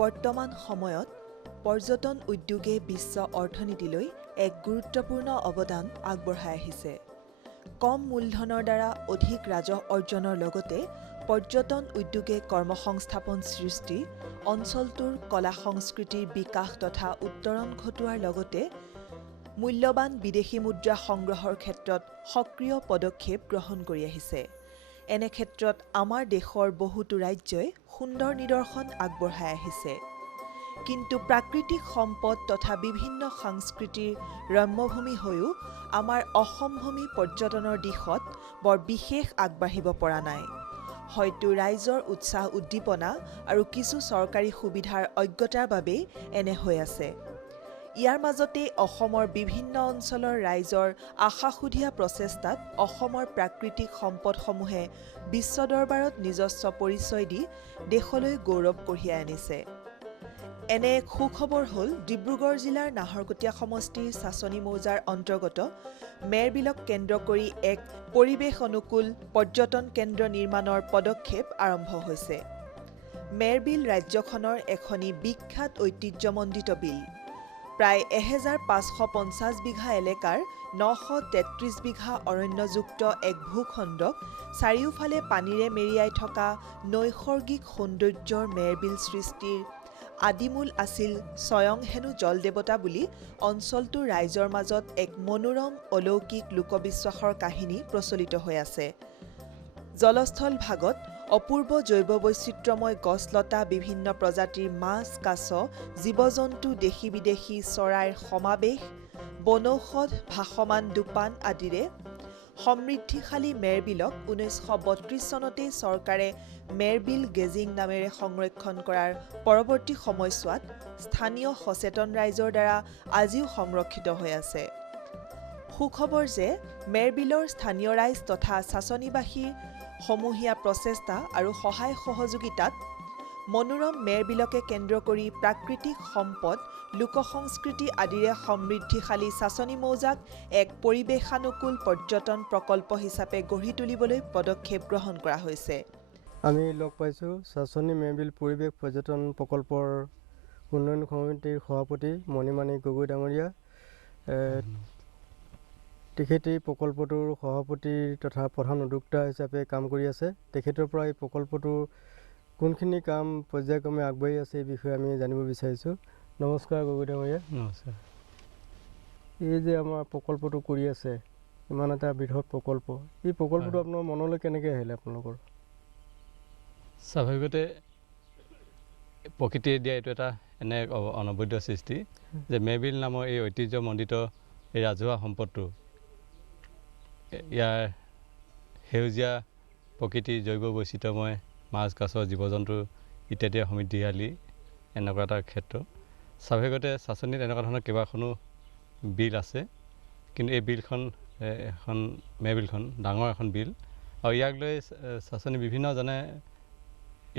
বৰ্তমান সময়ত পৰ্যটন উদ্যোগে বিশ্ব অৰ্থনীতিলৈ এক গুৰুত্বপূৰ্ণ অৱদান আগবঢ়াই আহিছে। কম মূলধনৰ দ্বাৰা অধিক ৰাজহ অৰ্জনৰ লগতে পৰ্যটন উদ্যোগে কৰ্মসংস্থাপন সৃষ্টি, অঞ্চলটোৰ কলা সংস্কৃতিৰ বিকাশ তথা উত্তৰণ ঘটোৱাৰ লগতে মূল্যৱান বিদেশী মুদ্ৰা সংগ্ৰহৰ ক্ষেত্ৰত সক্ৰিয় পদক্ষেপ গ্ৰহণ কৰি আহিছে। এনে ক্ষেত্ৰত আমাৰ দেশৰ বহুতো ৰাজ্যই সুন্দৰ নিদৰ্শন আগবঢ়াই আহিছে। কিন্তু প্ৰাকৃতিক সম্পদ তথা বিভিন্ন সংস্কৃতিৰ ৰম্যভূমি হৈও আমাৰ অসমভূমি পৰ্যটনৰ দিশত বৰ বিশেষ আগবাঢ়িব পৰা নাই। হয়তো ৰাইজৰ উৎসাহ উদ্দীপনা আৰু কিছু চৰকাৰী সুবিধাৰ অজ্ঞতাৰ বাবেই এনে হৈ আছে। ইয়াৰ মাজতে অসমৰ বিভিন্ন অঞ্চলৰ ৰাইজৰ আশাসুধীয়া প্ৰচেষ্টাত অসমৰ প্ৰাকৃতিক সম্পদসমূহে বিশ্ব দৰবাৰত নিজস্ব পৰিচয় দি দেশলৈ গৌৰৱ কঢ়িয়াই আনিছে। এনে এক সুখবৰ হ'ল ডিব্ৰুগড় জিলাৰ নাহৰকটীয়া সমষ্টিৰ চাচনি মৌজাৰ অন্তৰ্গত মেৰবিলক কেন্দ্ৰ কৰি এক পৰিৱেশ অনুকূল পৰ্যটন কেন্দ্ৰ নিৰ্মাণৰ পদক্ষেপ আৰম্ভ হৈছে। মেৰবিল ৰাজ্যখনৰ এখনি বিখ্যাত ঐতিহ্যমণ্ডিত বিল। প্ৰায় 1550 বিঘা এলেকাৰ 933 বিঘা অৰণ্যযুক্ত এক ভূখণ্ডক চাৰিওফালে পানীৰে মেৰিয়াই থকা নৈসৰ্গিক সৌন্দৰ্যৰ মেৰবিল সৃষ্টিৰ আদিমূল আছিল স্বয়ংহেনু জলদেৱতা বুলি অঞ্চলটোৰ ৰাইজৰ মাজত এক মনোৰম অলৌকিক লোকবিশ্বাসৰ কাহিনী প্ৰচলিত হৈ আছে। জলস্থল ভাগত অপূৰ্ব জৈৱ বৈচিত্ৰ্যময় গছলতা, বিভিন্ন প্ৰজাতিৰ মাছ, কাছ, জীৱ-জন্তু, দেশী বিদেশী চৰাইৰ সমাৱেশ, বনৌষধ, ভাসমান দোপান আদিৰে সমৃদ্ধিশালী মেৰবিলক 1932 চনতেই চৰকাৰে মেৰবিল গেজিং নামেৰে সংৰক্ষণ কৰাৰ পৰৱৰ্তী সময়ছোৱাত স্থানীয় সচেতন ৰাইজৰ দ্বাৰা আজিও সংৰক্ষিত হৈ আছে। সুখবৰ যে মেৰবিলৰ স্থানীয় ৰাইজ তথা চাচনিবাসীৰ সমূহীয়া প্ৰচেষ্টা আৰু সহায় সহযোগিতাত মনোৰম মেৰবিলকে কেন্দ্ৰ কৰি প্ৰাকৃতিক সম্পদ, লোকসংস্কৃতি আদিৰে সমৃদ্ধিশালী চাচনি মৌজাক এক পৰিৱেশানুকূল পৰ্যটন প্ৰকল্প হিচাপে গঢ়ি তুলিবলৈ পদক্ষেপ গ্ৰহণ কৰা হৈছে। আমি লগ পাইছোঁ চাচনি মেৰবিল পৰিৱেশ পৰ্যটন প্ৰকল্পৰ উন্নয়ন সমিতিৰ সভাপতি মণিমাণি গগৈ ডাঙৰীয়া। তেখেতে প্ৰকল্পটোৰ সভাপতি তথা প্ৰধান উদ্যোক্তা হিচাপে কাম কৰি আছে। তেখেতৰ পৰা এই প্ৰকল্পটোৰ কোনখিনি কাম পৰ্যায়ক্ৰমে আগবাঢ়ি আছে এই বিষয়ে আমি জানিব বিচাৰিছোঁ। নমস্কাৰ গগৈ ডাঙৰীয়া। নমস্কাৰ। এই যে আমাৰ প্ৰকল্পটো কৰি আছে, ইমান এটা বৃহৎ প্ৰকল্প, এই প্ৰকল্পটো আপোনাৰ মনলৈ কেনেকৈ আহিলে আপোনালোকৰ? স্বাভাৱিকতে প্ৰকৃতিয়ে দিয়া এইটো এটা এনে অনবদ্য সৃষ্টি যে মেৰবিল নামৰ এই ঐতিহ্যমণ্ডিত এই ৰাজহুৱা সম্পদটো, ইয়াৰ সেউজীয়া প্ৰকৃতি, জৈৱ বৈচিত্ৰ্যময় মাছ, কাছ, জীৱ জন্তু ইত্যাদিৰে সমৃদ্ধিশালী এনেকুৱা এটা ক্ষেত্ৰ। স্বাভাৱিকতে চাচনিত এনেকুৱা ধৰণৰ কেইবাখনো বিল আছে, কিন্তু এই বিলখন এখন মেৰবিলখন ডাঙৰ এখন বিল আৰু ইয়াক লৈ চাচনি বিভিন্নজনে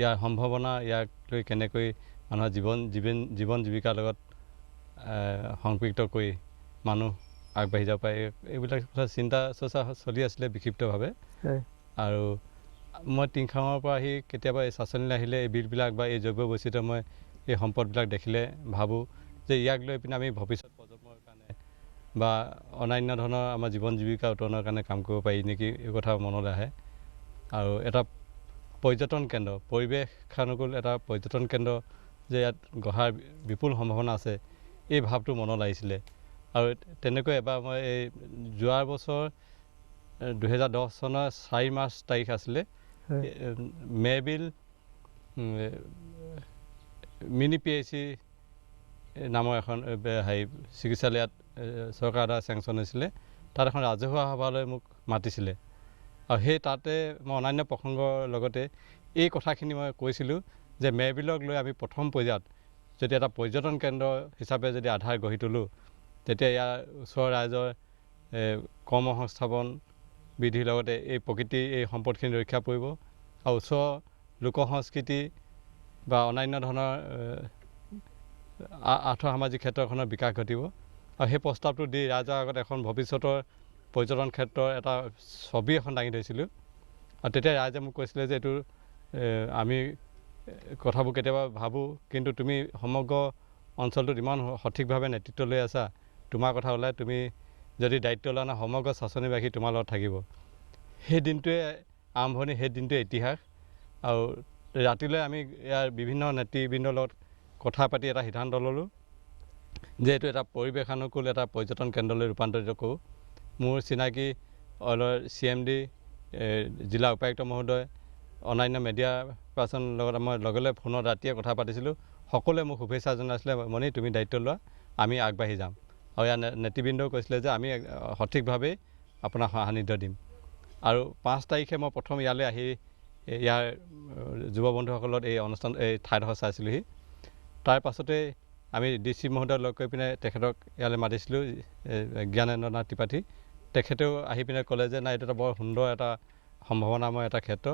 ইয়াৰ সম্ভাৱনা, ইয়াক লৈ কেনেকৈ মানুহৰ জীৱন জীৱিকাৰ লগত সংপৃক্ত কৰি মানুহ আগবাঢ়ি যাব পাৰে, এইবিলাক কথা চিন্তা চৰ্চা চলি আছিলে বিক্ষিপ্তভাৱে। আৰু মই টিংখাঙৰ পৰা আহি কেতিয়াবা এই চাচনিলৈ আহিলে এই বিলবিলাক বা এই জৈৱ বৈচিত্ৰ্যময় এই সম্পদবিলাক দেখিলে ভাবোঁ যে ইয়াক লৈ পিনে আমি ভৱিষ্যত প্ৰজন্মৰ কাৰণে বা অন্যান্য ধৰণৰ আমাৰ জীৱন জীৱিকা উত্তৰণৰ কাৰণে কাম কৰিব পাৰি নেকি, এই কথা মনলৈ আহে। আৰু এটা পৰ্যটন কেন্দ্ৰ, পৰিৱেশানুকূল এটা পৰ্যটন কেন্দ্ৰ যে ইয়াত গঢ়াৰ বিপুল সম্ভাৱনা আছে, এই ভাৱটো মনত আহিছিলে। আৰু তেনেকৈ এবাৰ মই এই যোৱা বছৰ 2010 চনৰ 4 মাৰ্চ তাৰিখ আছিলে, মেৰবিল মিনি PHC নামৰ এখন চিকিৎসালয়ত চৰকাৰৰ দ্বাৰা চেংচন হৈছিলে। তাত এখন ৰাজহুৱা সভালৈ মোক মাতিছিলে আৰু সেই তাতে মই অন্যান্য প্ৰসংগৰ লগতে এই কথাখিনি মই কৈছিলোঁ যে মেৰবিলক লৈ আমি প্ৰথম পৰ্যায়ত যদি এটা পৰ্যটন কেন্দ্ৰ হিচাপে যদি আধাৰ গঢ়ি তোলোঁ, তেতিয়া ইয়াৰ ওচৰৰ ৰাইজৰ কৰ্মসংস্থাপন বৃদ্ধিৰ লগতে এই প্ৰকৃতিৰ এই সম্পদখিনি ৰক্ষা পৰিব আৰু ওচৰৰ লোকসংস্কৃতি বা অন্যান্য ধৰণৰ আৰ্থসামাজিক ক্ষেত্ৰখনৰ বিকাশ ঘটিব। আৰু সেই প্ৰস্তাৱটো দি ৰাইজৰ আগত এখন ভৱিষ্যতৰ পৰ্যটন ক্ষেত্ৰৰ এটা ছবি এখন দাঙি ধৰিছিলোঁ। আৰু তেতিয়া ৰাইজে মোক কৈছিলে যে এইটো আমি কথাবোৰ কেতিয়াবা ভাবোঁ, কিন্তু তুমি সমগ্ৰ অঞ্চলটোত ইমান সঠিকভাৱে নেতৃত্ব লৈ আছা, তোমাৰ কথা ওলাই তুমি যদি দায়িত্ব লোৱা না সমগ্ৰ চাচনিবাসী তোমাৰ লগত থাকিব। সেই দিনটোৱে আৰম্ভণি, সেই দিনটোৱে ইতিহাস। আৰু ৰাতিলৈ আমি ইয়াৰ বিভিন্ন নেতৃবৃন্দৰ লগত কথা পাতি এটা সিদ্ধান্ত ল'লোঁ যে এইটো এটা পৰিৱেশানুকূল এটা পৰ্যটন কেন্দ্ৰলৈ ৰূপান্তৰিত কৰোঁ। মোৰ চিনাকি অইলৰ CMD, জিলা উপায়ুক্ত মহোদয়, অন্যান্য মিডিয়া পাৰ্চনৰ লগত মই লগে ফোনত ৰাতিয়ে কথা পাতিছিলোঁ। সকলোৱে মোক শুভেচ্ছা জনাইছিলে, মণি তুমি দায়িত্ব লোৱা, আমি আগবাঢ়ি যাম। আৰু ইয়াৰ নেতৃবৃন্দও কৈছিলে যে আমি সঠিকভাৱেই আপোনাক সান্নিধ্য দিম। আৰু 5 তাৰিখে মই প্ৰথম ইয়ালৈ আহি ইয়াৰ যুৱ বন্ধুসকলত এই ঠাইডোখৰ চাইছিলোঁহি। তাৰ পাছতেই আমি DC মহোদয়ক লগ কৰি পিনে তেখেতক ইয়ালৈ মাতিছিলোঁ, জ্ঞানেন্দ্ৰনাথ ত্ৰিপাঠী। তেখেতেও আহি পিনে ক'লে যে নাই, এইটো এটা বৰ সুন্দৰ এটা সম্ভাৱনাময় এটা ক্ষেত্ৰ,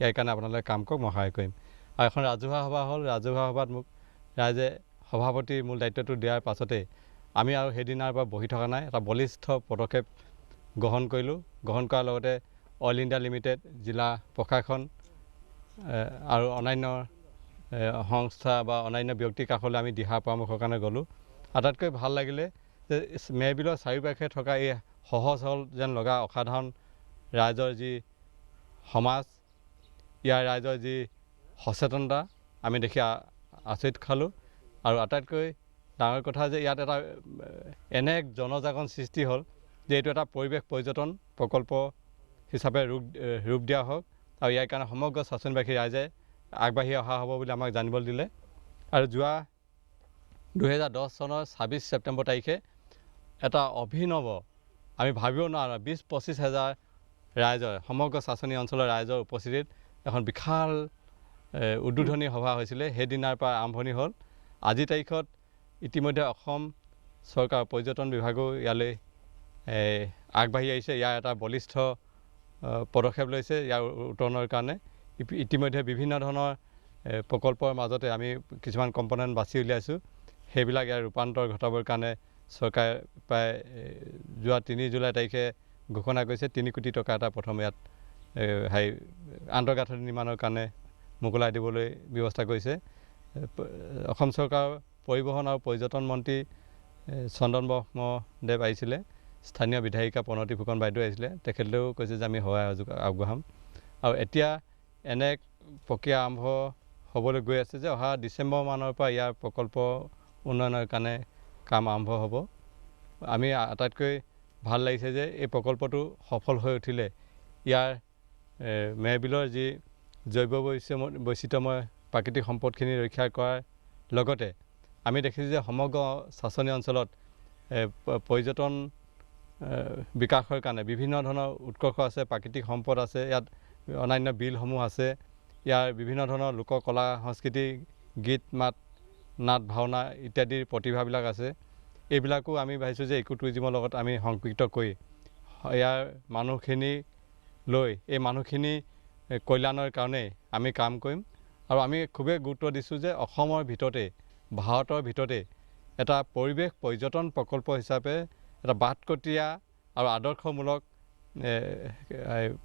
ইয়াৰ কাৰণে আপোনালোকে কাম কৰক, মই সহায় কৰিম। আৰু এখন ৰাজহুৱা সভা হ'ল। ৰাজহুৱা সভাত মোক ৰাইজে সভাপতিৰ মূল দায়িত্বটো দিয়াৰ পাছতেই আমি আৰু সেইদিনাৰ পৰা বহি থকা নাই, এটা বলিষ্ঠ পদক্ষেপ গ্ৰহণ কৰিলোঁ। গ্ৰহণ কৰাৰ লগতে অইল ইণ্ডিয়া লিমিটেড, জিলা প্ৰশাসন আৰু অন্যান্য সংস্থা বা অন্যান্য ব্যক্তিৰ কাষলৈ আমি দিহা পৰামৰ্শৰ কাৰণে গ'লোঁ। আটাইতকৈ ভাল লাগিলে যে মেৰবিলৰ চাৰিওপাশে থকা এই সহজ সৰল যেন লগা অসাধাৰণ ৰাইজৰ যি সমাজ, ইয়াৰ ৰাইজৰ যি সচেতনতা আমি দেখি আচৰিত খালোঁ। আৰু আটাইতকৈ ডাঙৰ কথা যে ইয়াত এটা এনে এক জনজাগৰণ সৃষ্টি হ'ল যে এইটো এটা পৰিৱেশ পৰ্যটন প্ৰকল্প হিচাপে ৰূপ দিয়া হওক, আৰু ইয়াৰ কাৰণে সমগ্ৰ চাচনিবাসী ৰাইজে আগবাঢ়ি অহা হ'ব বুলি আমাক জানিবলৈ দিলে। আৰু যোৱা 2010 চনৰ 26 ছেপ্টেম্বৰ তাৰিখে এটা অভিনৱ, আমি ভাবিব নোৱাৰা 20-25 হাজাৰ ৰাইজৰ, সমগ্ৰ চাচনি অঞ্চলৰ ৰাইজৰ উপস্থিতিত এখন বিশাল উদ্বোধনী সভা হৈছিলে। সেইদিনাৰ পৰা আৰম্ভণি হ'ল। আজিৰ তাৰিখত ইতিমধ্যে অসম চৰকাৰ পৰ্যটন বিভাগেও ইয়ালৈ আগবাঢ়ি আহিছে, ইয়াৰ এটা বলিষ্ঠ পদক্ষেপ লৈছে ইয়াৰ উত্তৰণৰ কাৰণে। ইতিমধ্যে বিভিন্ন ধৰণৰ প্ৰকল্পৰ মাজতে আমি কিছুমান কম্পনেণ্ট বাছি উলিয়াইছোঁ। সেইবিলাক ইয়াৰ ৰূপান্তৰ ঘটাবৰ কাৰণে চৰকাৰে প্ৰায় যোৱা 3 জুলাই তাৰিখে ঘোষণা কৰিছে 3 কোটি টকা এটা প্ৰথম ইয়াত আন্তঃগাঁথনি নিৰ্মাণৰ কাৰণে মোকলাই দিবলৈ ব্যৱস্থা কৰিছে। অসম চৰকাৰৰ পৰিবহণ আৰু পৰ্যটন মন্ত্ৰী চন্দন ব্ৰহ্মদেৱ আহিছিলে, স্থানীয় বিধায়িকা প্ৰণতি ফুকন বাইদেউ আহিছিলে, তেখেতেও কৈছে যে আমি সহায় সহযোগ আগবঢ়াম। আৰু এতিয়া এনে এক প্ৰক্ৰিয়া আৰম্ভ হ'বলৈ গৈ আছে যে অহা ডিচেম্বৰ মানৰ পৰা ইয়াৰ প্ৰকল্প উন্নয়নৰ কাৰণে কাম আৰম্ভ হ'ব। আমি আটাইতকৈ ভাল লাগিছে যে এই প্ৰকল্পটো সফল হৈ উঠিলে ইয়াৰ মেৰবিলৰ যি জৈৱ বৈচিত্ৰ্যময় প্ৰাকৃতিক সম্পদখিনি ৰক্ষা কৰাৰ লগতে আমি দেখিছোঁ যে সমগ্ৰ চাচনি অঞ্চলত পৰ্যটন বিকাশৰ কাৰণে বিভিন্ন ধৰণৰ উৎকৰ্ষ আছে, প্ৰাকৃতিক সম্পদ আছে, ইয়াত অন্যান্য বিলসমূহ আছে, ইয়াৰ বিভিন্ন ধৰণৰ লোক কলা সংস্কৃতি, গীত মাত, নাট ভাওনা ইত্যাদিৰ প্ৰতিভাবিলাক আছে। এইবিলাকো আমি ভাবিছোঁ যে ইকো টুৰিজিমৰ লগত আমি সংপৃক্ত কৰি ইয়াৰ মানুহখিনি লৈ এই মানুহখিনি কল্যাণৰ কাৰণেই আমি কাম কৰিম। আৰু আমি খুবেই গুৰুত্ব দিছোঁ যে অসমৰ ভিতৰতে, ভাৰতৰ ভিতৰতে এটা পৰিৱেশ পৰ্যটন প্ৰকল্প হিচাপে এটা বাটকটীয়া আৰু আদৰ্শমূলক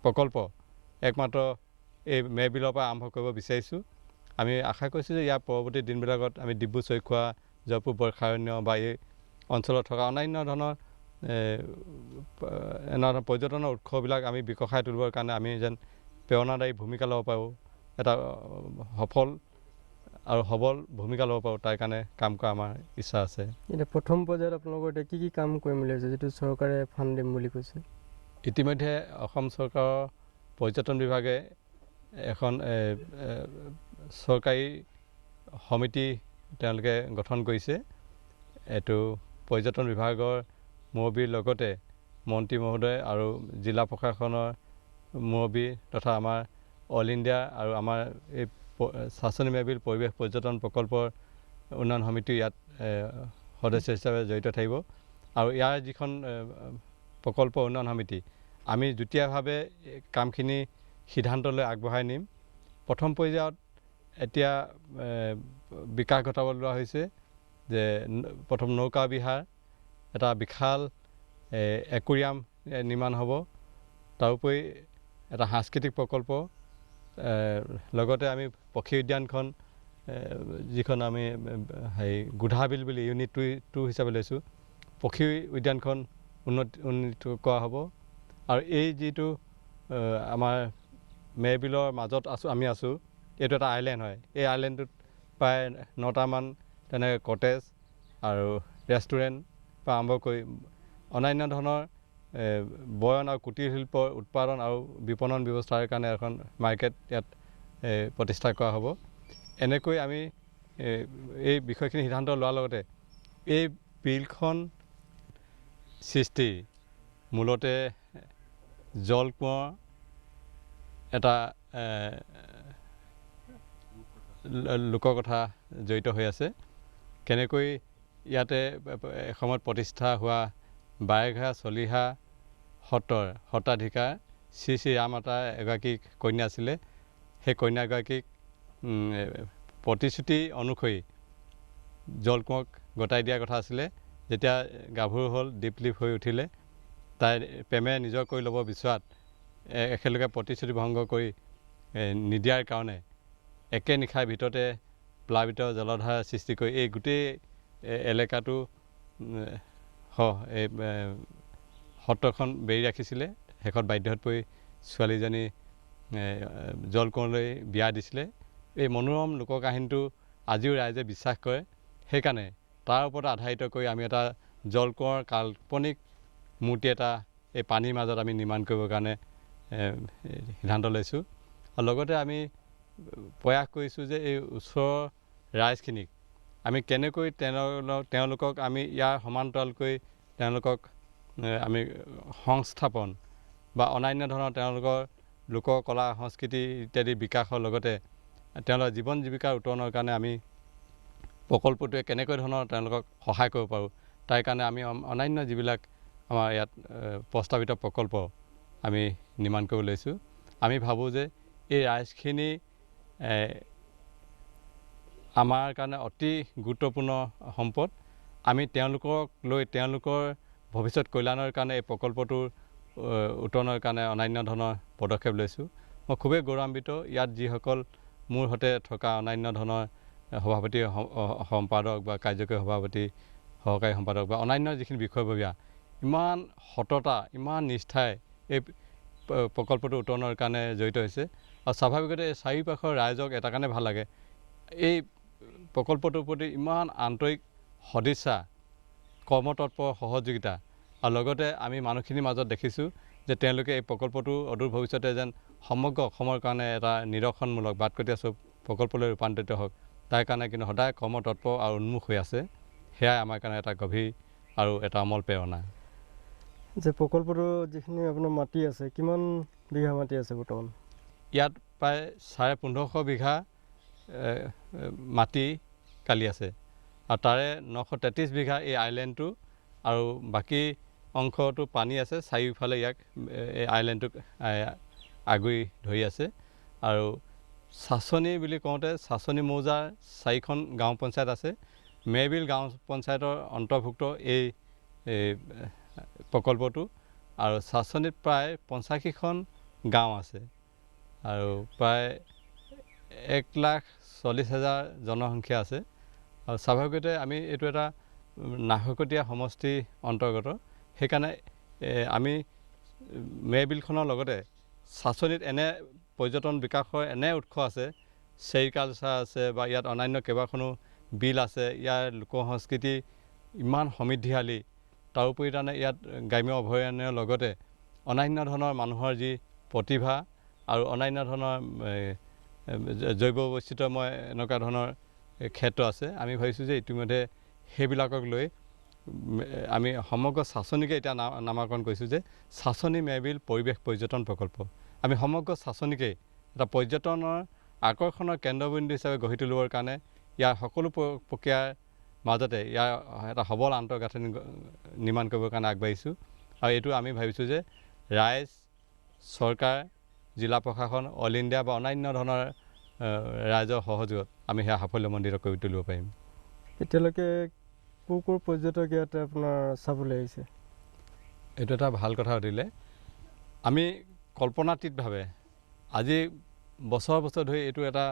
প্ৰকল্প একমাত্ৰ এই মেৰবিলৰ পৰা আৰম্ভ কৰিব বিচাৰিছোঁ। আমি আশা কৰিছোঁ যে ইয়াৰ পৰৱৰ্তী দিনবিলাকত আমি ডিব্ৰু চৈখোৱা, জয়পুৰ বৰ্ষাৰণ্য বা এই অঞ্চলত থকা অন্যান্য ধৰণৰ এনে পৰ্যটনৰ উৎসবিলাক আমি বিকশাই তুলিবৰ কাৰণে আমি যেন প্ৰেৰণাদায়ী ভূমিকা ল'ব পাৰোঁ, এটা সফল আৰু সবল ভূমিকা ল'ব পাৰোঁ, তাৰ কাৰণে কাম কৰা আমাৰ ইচ্ছা আছে। এতিয়া প্ৰথম পৰ্যায়ত আপোনালোকৰ এতিয়া কি কাম কৰিম বুলি ভাবিছে, যিটো চৰকাৰে ফাণ্ড দিম বুলি কৈছে? ইতিমধ্যে অসম চৰকাৰৰ পৰ্যটন বিভাগে এখন চৰকাৰী সমিতি তেওঁলোকে গঠন কৰিছে। এইটো পৰ্যটন বিভাগৰ মুৰব্বীৰ লগতে মন্ত্ৰী মহোদয় আৰু জিলা প্ৰশাসনৰ মুৰব্বী তথা আমাৰ অল ইণ্ডিয়া আৰু আমাৰ এই চাচনি মেৰবিল পৰিৱেশ পৰ্যটন প্ৰকল্পৰ উন্নয়ন সমিতি ইয়াত সদস্য হিচাপে জড়িত থাকিব। আৰু ইয়াৰ যিখন প্ৰকল্প উন্নয়ন সমিতি আমি যুটীয়াভাৱে কামখিনি সিদ্ধান্তলৈ আগবঢ়াই নিম। প্ৰথম পৰ্যায়ত এতিয়া বিকাশ ঘটাব লোৱা হৈছে যে প্ৰথম নৌকা বিহাৰ, এটা বিশাল একুৰিয়াম নিৰ্মাণ হ'ব, তাৰোপৰি এটা সাংস্কৃতিক প্ৰকল্প, লগতে আমি পক্ষী উদ্যানখন যিখন আমি হেৰি গোধাবিল বুলি ইউনিট 2 হিচাপে লৈছোঁ পক্ষী উদ্যানখন উন্নীত কৰা হ'ব আৰু এই যিটো আমাৰ মেবিলৰ মাজত আমি আছোঁ এইটো এটা আইলেণ্ড হয় এই আইলেণ্ডটোত প্ৰায় 9টামান তেনেকৈ কটেজ আৰু ৰেষ্টুৰেণ্ট পৰা আৰম্ভ কৰি অন্যান্য ধৰণৰ বয়ন আৰু কুটিৰ শিল্পৰ উৎপাদন আৰু বিপণন ব্যৱস্থাৰ কাৰণে এখন মাৰ্কেট ইয়াত প্ৰতিষ্ঠা কৰা হ'ব এনেকৈ আমি এই বিষয়খিনি সিদ্ধান্ত লোৱাৰ লগতে এই বিলখন সৃষ্টি মূলতে জলকুঁৱৰ এটা লোককথা জড়িত হৈ আছে কেনেকৈ ইয়াতে এসময়ত প্ৰতিষ্ঠা হোৱা বাৰেঘা চলিহা সত্ৰৰ সত্ৰাধিকাৰ শ্ৰী শ্ৰী ৰামমাতাৰ এগৰাকী কন্যা আছিলে সেই কন্যাগৰাকীক প্ৰতিশ্ৰুতি অনুসৰি জলকুঁৱক গতাই দিয়াৰ কথা আছিলে যেতিয়া গাভৰু হ'ল দীপলীপ হৈ উঠিলে তাই প্ৰেমে নিজৰ কৰি ল'ব বিচৰাত একেলগে প্ৰতিশ্ৰুতি ভংগ কৰি নিদিয়াৰ কাৰণে একে নিশাৰ ভিতৰতে প্লাবিত জলধাৰ সৃষ্টি কৰি এই গোটেই এলেকাটো এই সত্ৰখন বেৰি ৰাখিছিলে শেষত বাধ্যত পৰি ছোৱালীজনী জলকুঁৱৰলৈ বিয়া দিছিলে এই মনোৰম লোককাহিনীটো আজিও ৰাইজে বিশ্বাস কৰে সেইকাৰণে তাৰ ওপৰত আধাৰিত কৰি আমি এটা জলকুঁৱৰ কাল্পনিক মূৰ্তি এটা এই পানীৰ মাজত আমি নিৰ্মাণ কৰিবৰ কাৰণে সিদ্ধান্ত লৈছোঁ আৰু লগতে আমি প্ৰয়াস কৰিছোঁ যে এই ওচৰৰ ৰাইজখিনিক আমি কেনেকৈ তেওঁলোকক আমি ইয়াৰ সমান্তৰালকৈ তেওঁলোকক আমি সংস্থাপন বা অন্যান্য ধৰণৰ তেওঁলোকৰ লোককলা সংস্কৃতি ইত্যাদি বিকাশৰ লগতে তেওঁলোকৰ জীৱন জীৱিকাৰ উত্তৰণৰ কাৰণে আমি প্ৰকল্পটোৱে কেনেকৈ ধৰণৰ তেওঁলোকক সহায় কৰিব পাৰোঁ তাৰ কাৰণে আমি অন্যান্য যিবিলাক আমাৰ ইয়াত প্ৰস্তাৱিত প্ৰকল্প আমি নিৰ্মাণ কৰিব লৈছোঁ আমি ভাবোঁ যে এই ৰাইজখিনি আমাৰ কাৰণে অতি গুৰুত্বপূৰ্ণ সম্পদ আমি তেওঁলোকক লৈ তেওঁলোকৰ ভৱিষ্যত কল্যাণৰ কাৰণে এই প্ৰকল্পটোৰ উত্তৰণৰ কাৰণে অন্যান্য ধৰণৰ পদক্ষেপ লৈছোঁ মই খুবেই গৌৰৱান্বিত ইয়াত যিসকল মোৰ সৈতে থকা অন্যান্য ধৰণৰ সভাপতি সম্পাদক বা কাৰ্যকৰী সভাপতি সহকাৰী সম্পাদক বা অন্যান্য যিখিনি বিষয়ববীয়া ইমান সততা ইমান নিষ্ঠাৰে এই প্ৰকল্পটো উত্তৰণৰ কাৰণে জড়িত হৈছে আৰু স্বাভাৱিকতে এই চাৰিওপাশৰ ৰাইজক এটা কাৰণে ভাল লাগে এই প্ৰকল্পটোৰ প্ৰতি ইমান আন্তৰিক সদিচ্ছা কৰ্মতৎপৰ সহযোগিতা আৰু লগতে আমি মানুহখিনিৰ মাজত দেখিছোঁ যে তেওঁলোকে এই প্ৰকল্পটো অদূৰ ভৱিষ্যতে যেন সমগ্ৰ অসমৰ কাৰণে এটা নিদৰ্শনমূলক বাটকটীয়া প্ৰকল্পলৈ ৰূপান্তৰিত হওক তাৰ কাৰণে কিন্তু সদায় কৰ্মতৎপৰ আৰু উন্মুখ হৈ আছে সেয়াই আমাৰ কাৰণে এটা গভীৰ আৰু এটা অমল প্ৰেৰণা যে প্ৰকল্পটো যিখিনি আপোনাৰ মাটি আছে কিমান বিঘা মাটি আছে বৰ্তমান ইয়াত প্ৰায় 1550 বিঘা মাটি কালি আছে আৰু তাৰে 933 বিঘা এই আইলেণ্ডটো আৰু বাকী অংশটো পানী আছে চাৰিওফালে ইয়াক এই আইলেণ্ডটোক আগুৰি ধৰি আছে আৰু চাচনি বুলি কওঁতে চাচনি মৌজাৰ 4খন গাঁও পঞ্চায়ত আছে মেবিল গাঁও পঞ্চায়তৰ অন্তৰ্ভুক্ত এই প্ৰকল্পটো আৰু চাচনিত প্ৰায় 85খন গাঁও আছে আৰু প্ৰায় 1,40,000 জনসংখ্যা আছে আৰু স্বাভাৱিকতে আমি এইটো এটা নাহকটীয়া সমষ্টি অন্তৰ্গত সেইকাৰণে আমি মেবিলখনৰ লগতে চাচনিত এনে পৰ্যটন বিকাশৰ এনে উৎস আছে চেৰিকালচাৰ আছে বা ইয়াত অন্যান্য কেইবাখনো বিল আছে ইয়াৰ লোক সংস্কৃতি ইমান সমৃদ্ধিশালী তাৰোপৰি তাৰমানে ইয়াত গ্ৰাম্য অভয়াৰণ্যৰ লগতে অন্যান্য ধৰণৰ মানুহৰ যি প্ৰতিভা আৰু অন্যান্য ধৰণৰ জৈৱ বৈচিত্ৰ্যময় এনেকুৱা ধৰণৰ ক্ষেত্ৰ আছে আমি ভাবিছোঁ যে ইতিমধ্যে সেইবিলাকক লৈ আমি সমগ্ৰ চাচনিকে এতিয়া নামাকৰণ কৰিছোঁ যে চাচনি মেবিল পৰিৱেশ পৰ্যটন প্ৰকল্প আমি সমগ্ৰ চাচনিকে এটা পৰ্যটনৰ আকৰ্ষণৰ কেন্দ্ৰবিন্দু হিচাপে গঢ়ি তুলিবৰ কাৰণে ইয়াৰ সকলো প্ৰক্ৰিয়াৰ মাজতে ইয়াৰ এটা সবল আন্তঃগাঁথনি নিৰ্মাণ কৰিবৰ কাৰণে আগবাঢ়িছোঁ আৰু এইটো আমি ভাবিছোঁ যে ৰাইজ চৰকাৰ জিলা প্ৰশাসন অল ইণ্ডিয়া বা অন্যান্য ধৰণৰ ৰাইজৰ সহযোগত আমি সেয়া সাফল্যমণ্ডিত কৰি তুলিব পাৰিম এতিয়ালৈকে ক'ৰ পৰ্যটক ইয়াতে আপোনাৰ চাবলৈ আহিছে এইটো এটা ভাল কথা সুধিলে আমি কল্পনাতীতভাৱে আজি বছৰ বছৰ ধৰি এইটো এটা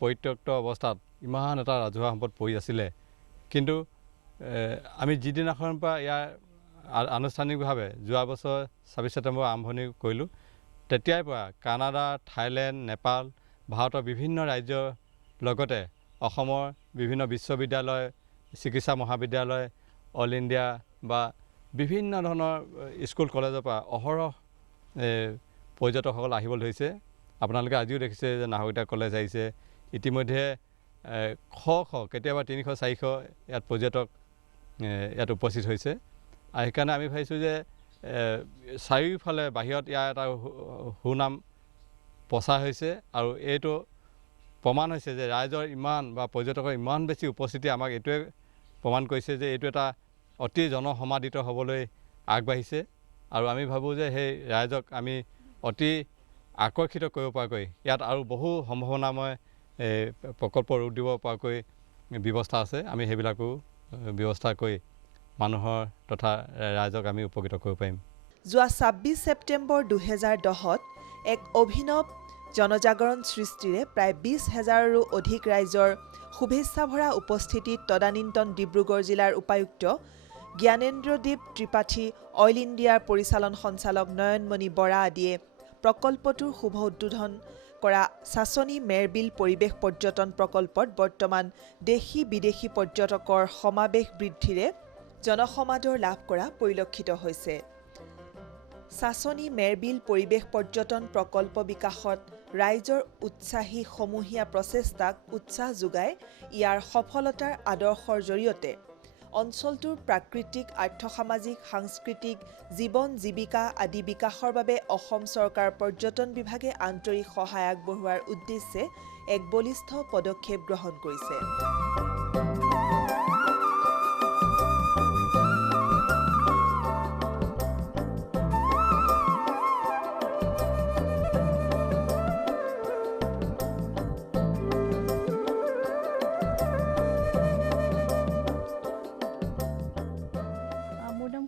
পৰিত্যক্ত অৱস্থাত ইমান এটা ৰাজহুৱা সম্পদ পৰি আছিলে কিন্তু আমি যিদিনাখনৰ পৰা ইয়াৰ আনুষ্ঠানিকভাৱে যোৱা বছৰ ২৬ ছেপ্টেম্বৰ আৰম্ভণি কৰিলোঁ তেতিয়াৰ পৰা কানাডা থাইলেণ্ড নেপাল ভাৰতৰ বিভিন্ন ৰাজ্যৰ লগতে অসমৰ বিভিন্ন বিশ্ববিদ্যালয় চিকিৎসা মহাবিদ্যালয় অল ইণ্ডিয়া বা বিভিন্ন ধৰণৰ স্কুল কলেজৰ পৰা অহৰহ পৰ্যটকসকল আহিবলৈ ধৰিছে আপোনালোকে আজিও দেখিছে যে নাহৰকটীয়া কলেজ আহিছে ইতিমধ্যে কেতিয়াবা ৩০০-৪০০ ইয়াত পৰ্যটক ইয়াত উপস্থিত হৈছে আৰু সেইকাৰণে আমি ভাবিছোঁ যে চাৰিওফালে বাহিৰত ইয়াৰ এটা সুনাম প্ৰচাৰ হৈছে আৰু এইটো প্ৰমাণ হৈছে যে ৰাইজৰ ইমান বা পৰ্যটকৰ ইমান বেছি উপস্থিতি আমাক এইটোৱে প্ৰমাণ কৰিছে যে এইটো এটা অতি জনসমাদিত হ'বলৈ আগবাঢ়িছে আৰু আমি ভাবোঁ যে সেই ৰাইজক আমি অতি আকৰ্ষিত কৰিব পৰাকৈ ইয়াত আৰু বহু সম্ভাৱনাময় প্ৰকল্প ৰূপ দিব পৰাকৈ ব্যৱস্থা আছে আমি সেইবিলাকো ব্যৱস্থা কৰি মানুহৰ তথা ৰাইজক আমি উপকৃত কৰিব পাৰিম যোৱা ২৬ ছেপ্টেম্বৰ ২০১০ত এক অভিনৱ জনজাগৰণ সৃষ্টিৰে প্ৰায় ২০,০০০ৰো অধিক ৰাইজৰ শুভেচ্ছা ভৰা উপস্থিতিত তদানীন্তন ডিব্ৰুগড় জিলাৰ উপায়ুক্ত জ্ঞানেন্দ্ৰদেৱ ত্ৰিপাঠী অইল ইণ্ডিয়াৰ পৰিচালন সঞ্চালক নয়নমণি বৰা আদিয়ে প্ৰকল্পটোৰ শুভ উদ্বোধন কৰা চাচনি মেৰবিল পৰিৱেশ পৰ্যটন প্ৰকল্পত বৰ্তমান দেশী বিদেশী পৰ্যটকৰ সমাৱেশ বৃদ্ধিৰে জনসমাদৰ লাভ কৰা পৰিলক্ষিত হৈছে চাচনি মেৰবিল পৰিৱেশ পৰ্যটন প্ৰকল্প বিকাশত ৰাইজৰ উৎসাহী সমূহীয়া প্ৰচেষ্টাক উৎসাহ যোগাই ইয়াৰ সফলতাৰ আদৰ্শৰ জৰিয়তে অঞ্চলটোৰ প্ৰাকৃতিক আৰ্থসামাজিক সাংস্কৃতিক জীৱন জীৱিকা আদি বিকাশৰ বাবে অসম চৰকাৰ পৰ্যটন বিভাগে আন্তৰিক সহায় আগবঢ়োৱাৰ উদ্দেশ্যে এক বলিষ্ঠ পদক্ষেপ গ্ৰহণ কৰিছে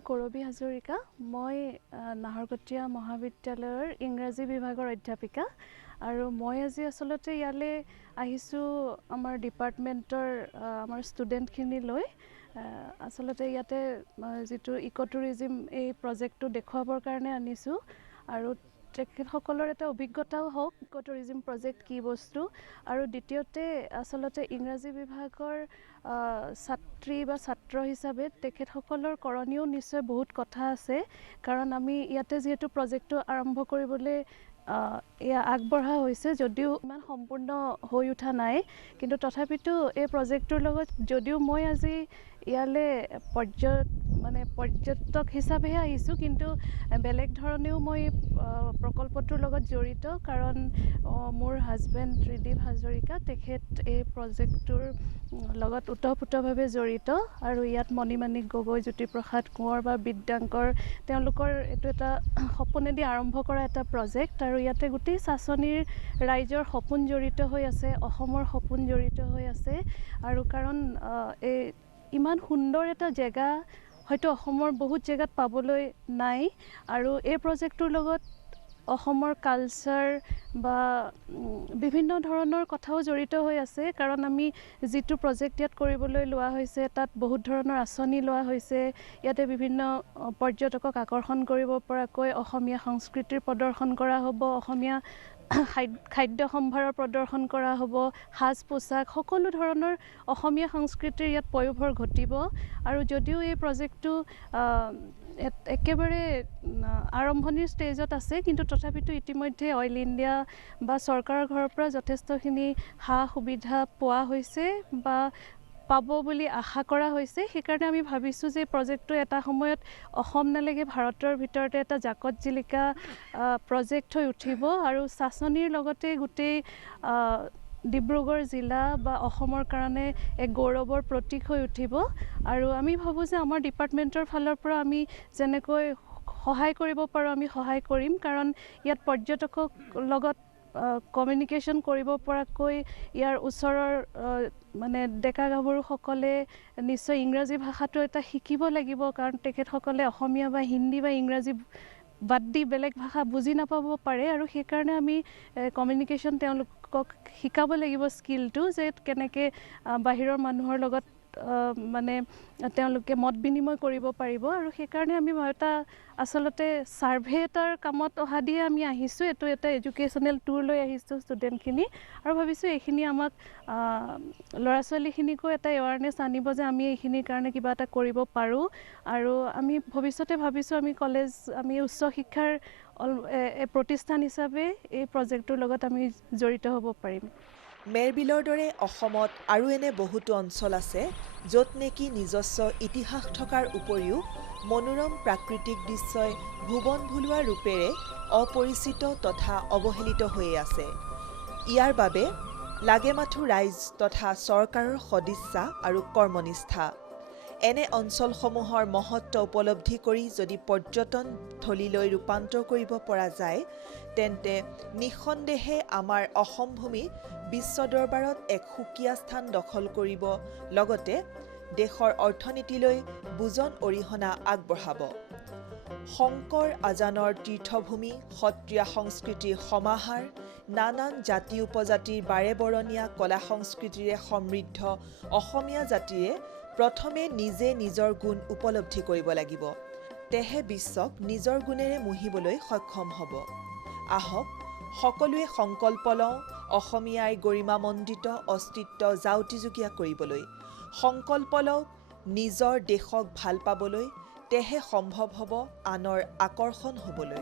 কৰবী হাজৰিকা মই নাহৰকটীয়া মহাবিদ্যালয়ৰ ইংৰাজী বিভাগৰ অধ্যাপিকা আৰু মই আজি আসলতে ইয়ালে আহিছোঁ আমাৰ ডিপাৰ্টমেণ্টৰ আমাৰ ষ্টুডেণ্টখিনি লৈ আসলতে ইয়াতে যিটো ইক'টুৰিজিম এই প্ৰজেক্টটো দেখুৱাবৰ কাৰণে আনিছোঁ আৰু তেখেতসকলৰ এটা অভিজ্ঞতাও হওক ইক'টুৰিজিম প্ৰজেক্ট কি বস্তু আৰু দ্বিতীয়তে আসলতে ইংৰাজী বিভাগৰ ছাত্ৰী বা ছাত্ৰ হিচাপে তেখেতসকলৰ কৰণীয় নিশ্চয় বহুত কথা আছে কাৰণ আমি ইয়াতে যিহেতু প্ৰজেক্টটো আৰম্ভ কৰিবলৈ এয়া আগবঢ়া হৈছে যদিও ইমান সম্পূৰ্ণ হৈ উঠা নাই কিন্তু তথাপিতো এই প্ৰজেক্টটোৰ লগত যদিও মই আজি ইয়ালে পৰ্যটক হিচাপেহে আহিছোঁ কিন্তু বেলেগ ধৰণেও মই প্ৰকল্পটোৰ লগত জড়িত কাৰণ মোৰ হাজবেণ্ড ত্ৰিদীপ হাজৰিকা তেখেত এই প্ৰজেক্টটোৰ লগত ওতঃপ্ৰোতভাৱে জড়িত আৰু ইয়াত মণিমাণিক গগৈ জ্যোতিপ্ৰসাদ কোঁৱৰ বা বিদ্যাংকৰ তেওঁলোকৰ এইটো এটা সপোনেদি আৰম্ভ কৰা এটা প্ৰজেক্ট আৰু ইয়াতে গোটেই চাচনিৰ ৰাইজৰ সপোন জড়িত হৈ আছে অসমৰ সপোন জড়িত হৈ আছে আৰু কাৰণ এই ইমান সুন্দৰ এটা জেগা হয়তো অসমৰ বহুত জেগাত পাবলৈ নাই আৰু এই প্ৰজেক্টটোৰ লগত অসমৰ কালচাৰ বা বিভিন্ন ধৰণৰ কথাও জড়িত হৈ আছে কাৰণ আমি যিটো প্ৰজেক্ট ইয়াত কৰিবলৈ লোৱা হৈছে তাত বহুত ধৰণৰ আঁচনি লোৱা হৈছে ইয়াতে বিভিন্ন পৰ্যটকক আকৰ্ষণ কৰিব পৰাকৈ অসমীয়া সংস্কৃতিৰ প্ৰদৰ্শন কৰা হ'ব অসমীয়া খাদ্য সম্ভাৰৰ প্ৰদৰ্শন কৰা হ'ব সাজ পোছাক সকলো ধৰণৰ অসমীয়া সংস্কৃতিৰ ইয়াত পয়োভৰ ঘটিব আৰু যদিও এই প্ৰজেক্টটো একেবাৰে আৰম্ভণিৰ ষ্টেজত আছে কিন্তু তথাপিতো ইতিমধ্যে অইল ইণ্ডিয়া বা চৰকাৰৰ ঘৰৰ পৰা যথেষ্টখিনি সা সুবিধা পোৱা হৈছে বা পাব বুলি আশা কৰা হৈছে সেইকাৰণে আমি ভাবিছোঁ যে প্ৰজেক্টটো এটা সময়ত অসম নালাগে ভাৰতৰ ভিতৰতে এটা জাকত জিলিকা প্ৰজেক্ট হৈ উঠিব আৰু চাচনিৰ লগতে গোটেই ডিব্ৰুগড় জিলা বা অসমৰ কাৰণে এক গৌৰৱৰ প্ৰতীক হৈ উঠিব আৰু আমি ভাবোঁ যে আমাৰ ডিপাৰ্টমেণ্টৰ ফালৰ পৰা আমি যেনেকৈ সহায় কৰিব পাৰোঁ আমি সহায় কৰিম কাৰণ ইয়াত পৰ্যটকক লগত কমিউনিকেশ্যন কৰিব পৰাকৈ ইয়াৰ ওচৰৰ ডেকা গাভৰুসকলে নিশ্চয় ইংৰাজী ভাষাটো এটা শিকিব লাগিব কাৰণ তেখেতসকলে অসমীয়া বা হিন্দী বা ইংৰাজী বাদ দি বেলেগ ভাষা বুজি নাপাব পাৰে আৰু সেইকাৰণে আমি কমিউনিকেশ্যন তেওঁলোকক শিকাব লাগিব স্কিলটো যে কেনেকৈ বাহিৰৰ মানুহৰ লগত মানে তেওঁলোকে মত বিনিময় কৰিব পাৰিব আৰু সেইকাৰণে আমি এটা আচলতে ছাৰ্ভে এটাৰ কামত অহা দিয়ে আমি আহিছোঁ এইটো এটা এডুকেশ্যনেল টুৰ লৈ আহিছোঁ ষ্টুডেণ্টখিনি আৰু ভাবিছোঁ এইখিনি আমাক ল'ৰা ছোৱালীখিনিকো এটা এৱাৰনেছ আনিব যে আমি এইখিনিৰ কাৰণে কিবা এটা কৰিব পাৰোঁ আৰু আমি ভৱিষ্যতে ভাবিছোঁ আমি উচ্চ শিক্ষাৰ প্ৰতিষ্ঠান হিচাপে এই প্ৰজেক্টটোৰ লগত আমি জড়িত হ'ব পাৰিম। মেৰবিলৰ দৰে অসমত আৰু এনে বহুতো অঞ্চল আছে য'ত নেকি নিজস্ব ইতিহাস থকাৰ উপৰিও মনোৰম প্ৰাকৃতিক দৃশ্যই ভুৱন ভুলোৱা ৰূপেৰে অপৰিচিত তথা অৱহেলিত হৈ আছে। ইয়াৰ বাবে লাগে মাথো ৰাইজ তথা চৰকাৰৰ সদিচ্ছা আৰু কৰ্মনিষ্ঠা। এনে অঞ্চলসমূহৰ মহত্ব উপলব্ধি কৰি যদি পৰ্যটনথলীলৈ ৰূপান্তৰ কৰিব পৰা যায় তেন্তে নিঃসন্দেহে আমাৰ অসম ভূমি বিশ্ব দৰবাৰত এক সুকীয়া স্থান দখল কৰিব লগতে দেশৰ অৰ্থনীতিলৈ বুজন অৰিহণা আগবঢ়াব। শংকৰ আজানৰ তীৰ্থভূমি সত্ৰীয়া সংস্কৃতিৰ সমাহাৰ নানান জাতি উপজাতিৰ বাৰেবৰণীয়া কলা সংস্কৃতিৰে সমৃদ্ধ অসমীয়া জাতিয়ে প্ৰথমে নিজে নিজৰ গুণ উপলব্ধি কৰিব লাগিব। তেহে বিশ্বক নিজৰ গুণেৰে মুহিবলৈ সক্ষম হ'ব। আহক সকলোৱে সংকল্প লওঁ অসমীয়াৰ গৰিমামণ্ডিত অস্তিত্ব জাউতিযুগীয়া কৰিবলৈ। সংকল্প লওক নিজৰ দেশক ভাল পাবলৈ, তেহে সম্ভৱ হ'ব আনৰ আকৰ্ষণ হ'বলৈ।